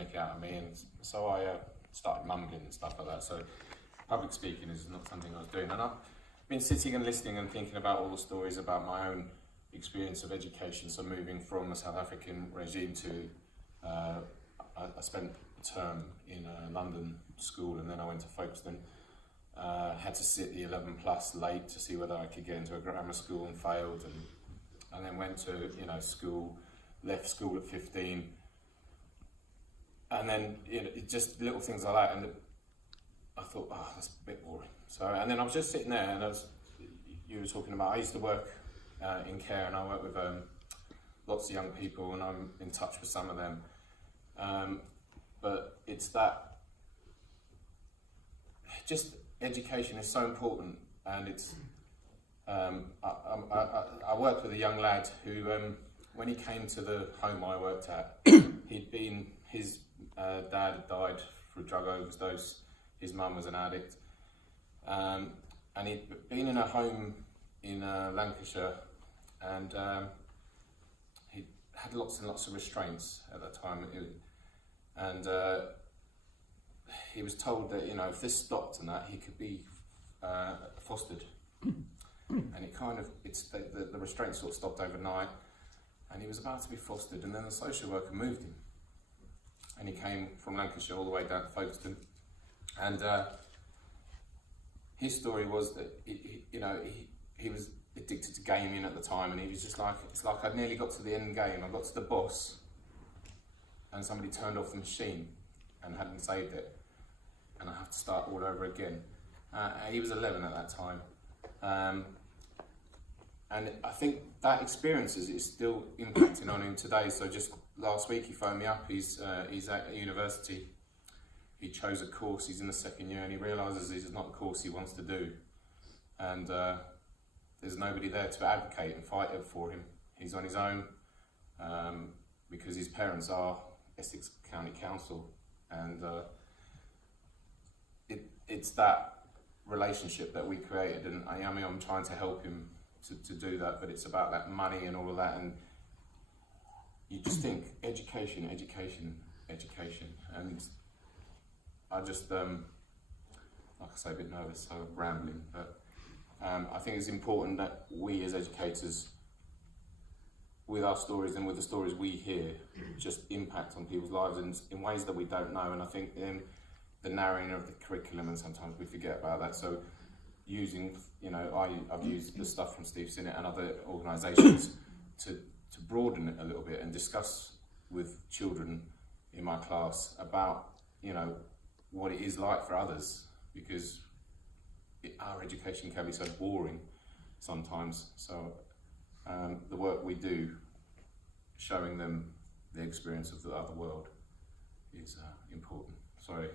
mick out of me, and so I started mumbling and stuff like that. So public speaking is not something I was doing, and I've been sitting and listening and thinking about all the stories about my own experience of education. So moving from a South African regime to, I spent a term in a London school, and then I went to Folkestone. Had to sit the 11 plus late to see whether I could get into a grammar school, and failed, and then went to school, left school at 15, and then it just little things like that, and I thought, oh, that's a bit boring. So, and then I was just sitting there, and you were talking about, I used to work in care, and I work with lots of young people, and I'm in touch with some of them, but it's that just education is so important, and it's I worked with a young lad who when he came to the home I worked at, his dad had died through drug overdose, his mum was an addict, and he'd been in a home in Lancashire, and he had lots and lots of restraints at that time, and he was told that if this stopped and that, he could be fostered, and the restraints sort of stopped overnight, and he was about to be fostered, and then the social worker moved him, and he came from Lancashire all the way down to Folkestone, and his story was that he was addicted to gaming at the time, and he was just like, it's like I nearly got to the end game, I got to the boss, and somebody turned off the machine and hadn't saved it, and I have to start all over again. He was 11 at that time, and I think that experience is still impacting on him today. So just last week he phoned me up, he's at university, he chose a course, he's in the second year, and he realises this is not the course he wants to do, and there's nobody there to advocate and fight it for him. He's on his own, because his parents are Essex County Council, and it's that relationship that we created, and I'm trying to help him to do that, but it's about that money and all of that, and you just think education, and I just, like I say, a bit nervous, so rambling, but I think it's important that we as educators, with our stories and with the stories we hear, just impact on people's lives in ways that we don't know. And I think the narrowing of the curriculum, and sometimes we forget about that. So using, I've used the stuff from Steve Sinnott and other organisations to broaden it a little bit and discuss with children in my class about, what it is like for others, because our education can be so boring sometimes. So the work we do, showing them the experience of the other world, is important. Sorry.